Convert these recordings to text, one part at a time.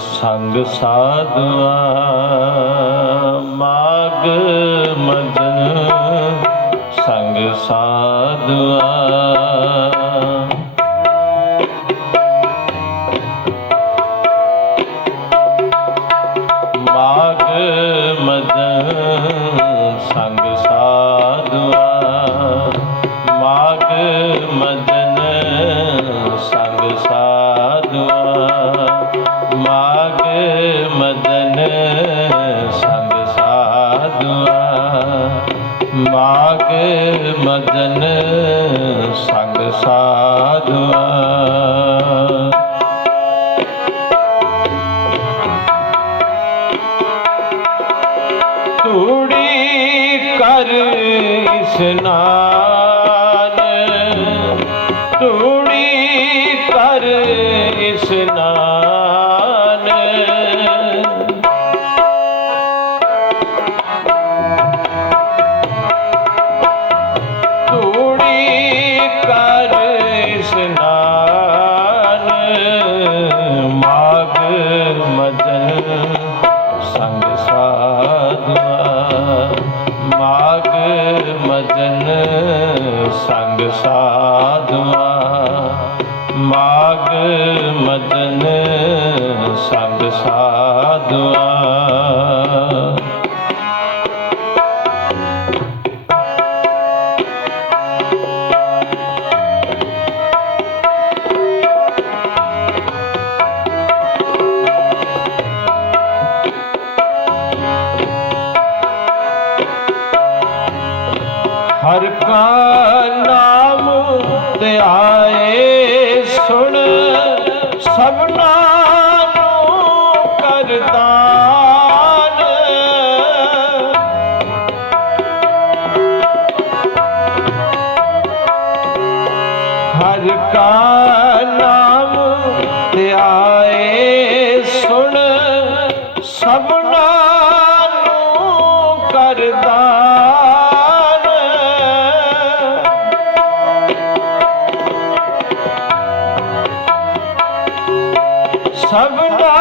ਸੰਗ ਸਾਧਵਾ ਮਾਗ ਮਜਨ ਸੰਗ ਸਾਧਵਾ ਸੰਗ ਸਾਧਵਾ ਤੂੜੀ ਕਰ ਇਸਨਾਨ ਤੂੜੀ ਕਰ ਇਸਨਾਨ ਸੰਗ ਸਾਧਵਾ ਮਾਗ ਮਦਨ ਸੰਗ ਸਾਧਵਾ ਹਰ ਕਾ ਨਾਮ ਆਏ ਸੁਣ ਸਭਨਾ ਨੂੰ ਕਰਦਾਨ। ਹਰ ਕਾ ਨਾਮ ਤੇ ਆਏ ਸੁਣ ਸਭਨਾ ਨੂੰ ਕਰਦਾਨ। ਸਭਨਾ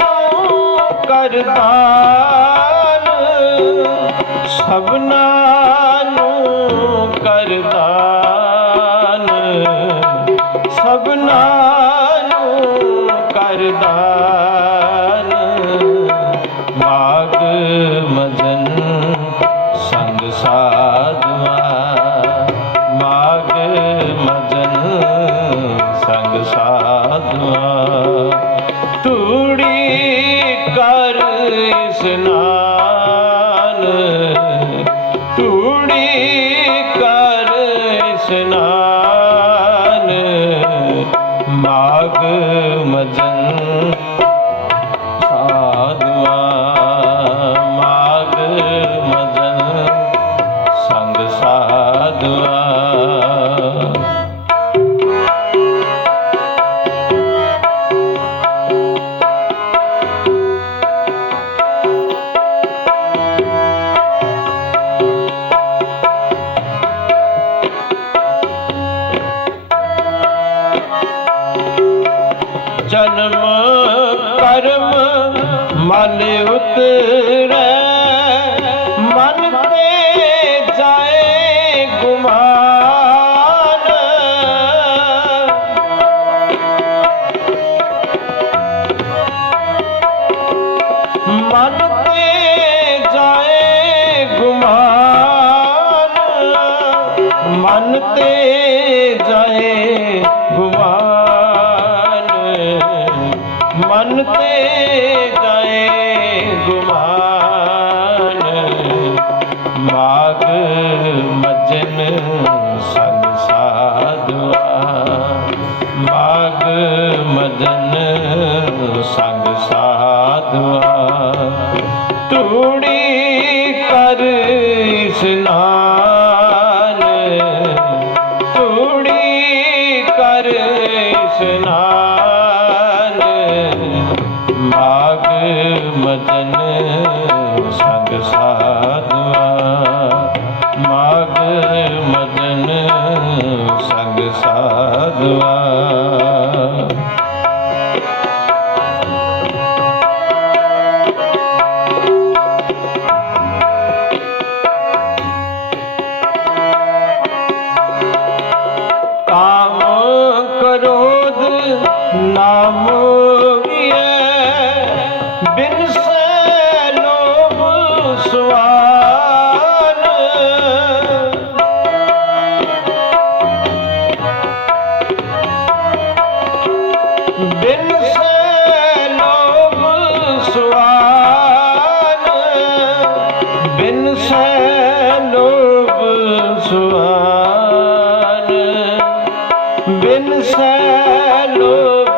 ਨੂੰ ਕਰਦਾਨ ਸਭਨਾ ਨੂੰ ਕਰਦਾਨ ਸਭਨਾ ਨੂੰ ਕਰਦਾਨ। ਮਾਗ ਮਜ਼ਨ ਸੰਗ ਸਾਧਵਾ ਜਨਮ ਕਰਮ ਮਨ ਉਤਰੈ। ਮਨ ਤੇ ਜਾਏ ਗੁਮਾਨ। ਮਨ ਤੇ ਜਾਏ ਗੁਮਾਨ। ਮਨ ਤੇ ਜਾਏ ਗੁਮਾਨ। ਮਨ ਤੇ ਗੁਮਾਨ। ਮਾਗ ਮਜਨ ਸੰਗ ਸਾਧਵਾ ਮਾਗ ਮਦਨ ਸੰਗ ਸਾਧਵਾ ਤੂੜੀ ਕਰ ਇਸਨਾਨ ਭਜਨ ਸੰਗ ਸਾਧਵਾ ਮਦਨ ਸੰਗ ਸਾਧਵਾ ਨਾਮ ਬਿਨ ਸੈ ਲੋਭ ਸੁਆਰ ਬਿਨ ਸੈ ਲੋਭ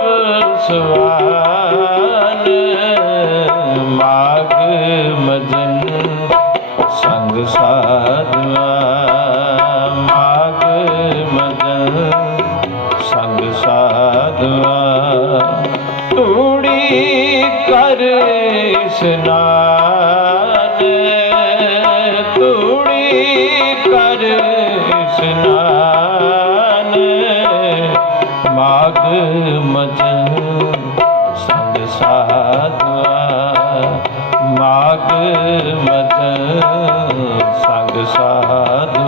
ਮਾਗ ਮਜਨ ਸੰਗ ਸਾਧਵਾ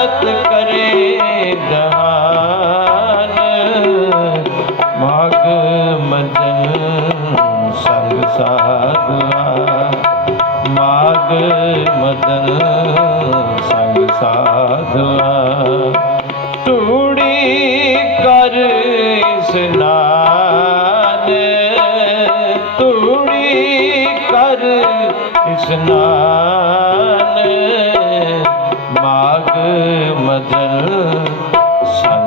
ਉਸਤਤ ਕਰੇ ਜਹਾਨ ਮਾਗ ਮਜਨ ਸੰਗ ਸਾਧਵਾ ਮਾਗ ਮਦਨ ਸੰਗ ਸਾਧਵਾ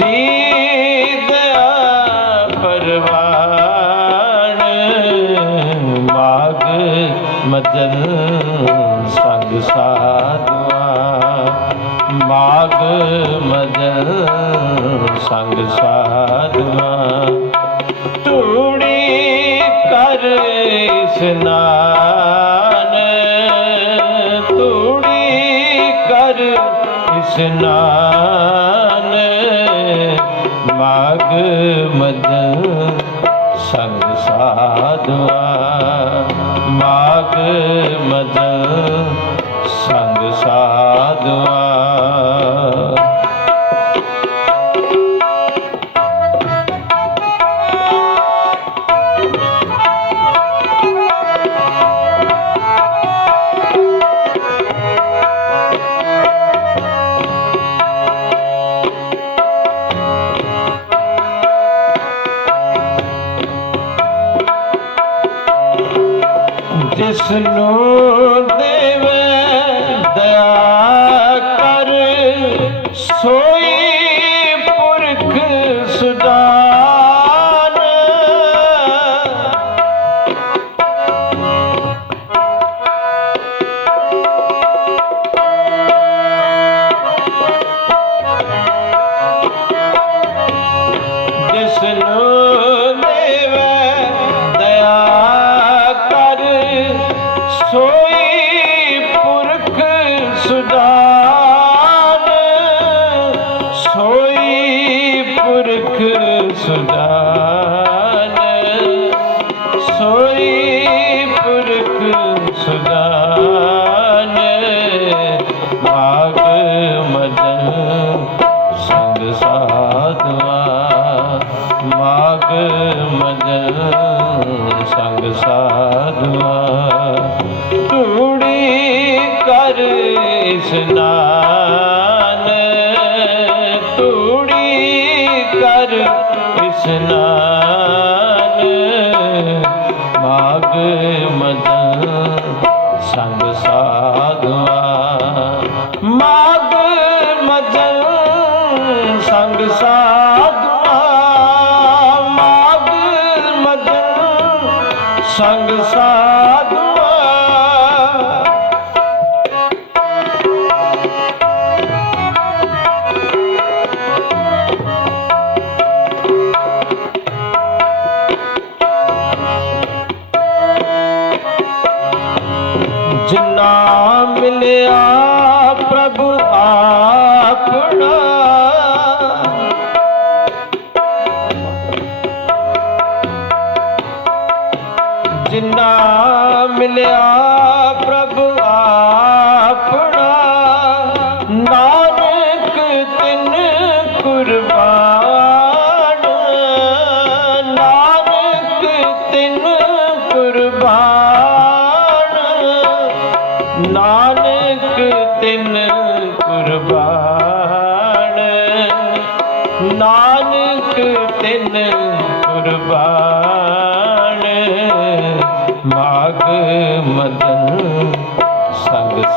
ਜੀ ਦਇਆ ਪਰਵਾਨ ਮਾਗ ਮਜਨ ਸੰਗ ਸਾਧਵਾ ਮਾਗ ਮਜਨ ਸੰਗ ਸਾਧਵਾ ਤੂੜੀ ਕਰ ਇਸਨਾਨ ਤੂੜੀ ਕਰ ਇਸਨਾਨ ਮਾਗ ਮਦ ਸੰਗ ਸਾਧਵਾ। ਮਾਗ ਮਦ ਸੰਗ ਸਾਧਵਾ। কৃষ্ণ ਮਾਗ ਮਦ ਸੰਗ ਸਾਧ ਜਿੰਨਾ ਮਿਲਿਆ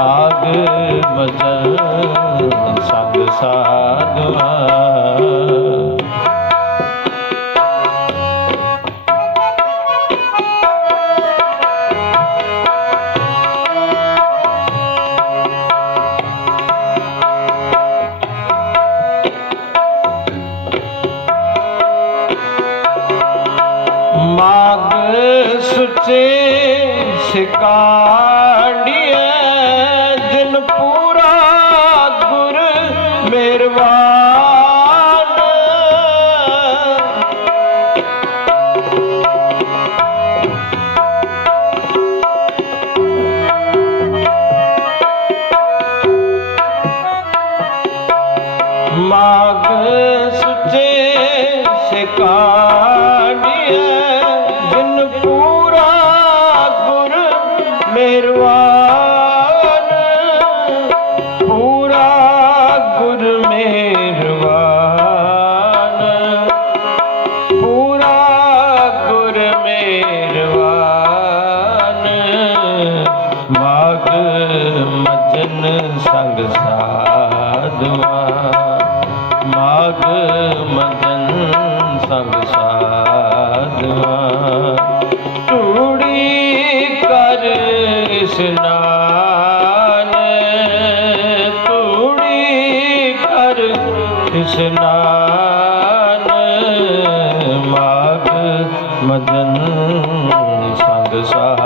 ਰਾਗ ਵਜਨ ਸੰਗ ਸਾਧਵਾ ਇਸ਼ਨਾਨ ਮਾਗ ਮਦਨ ਸੰਗ ਸਾ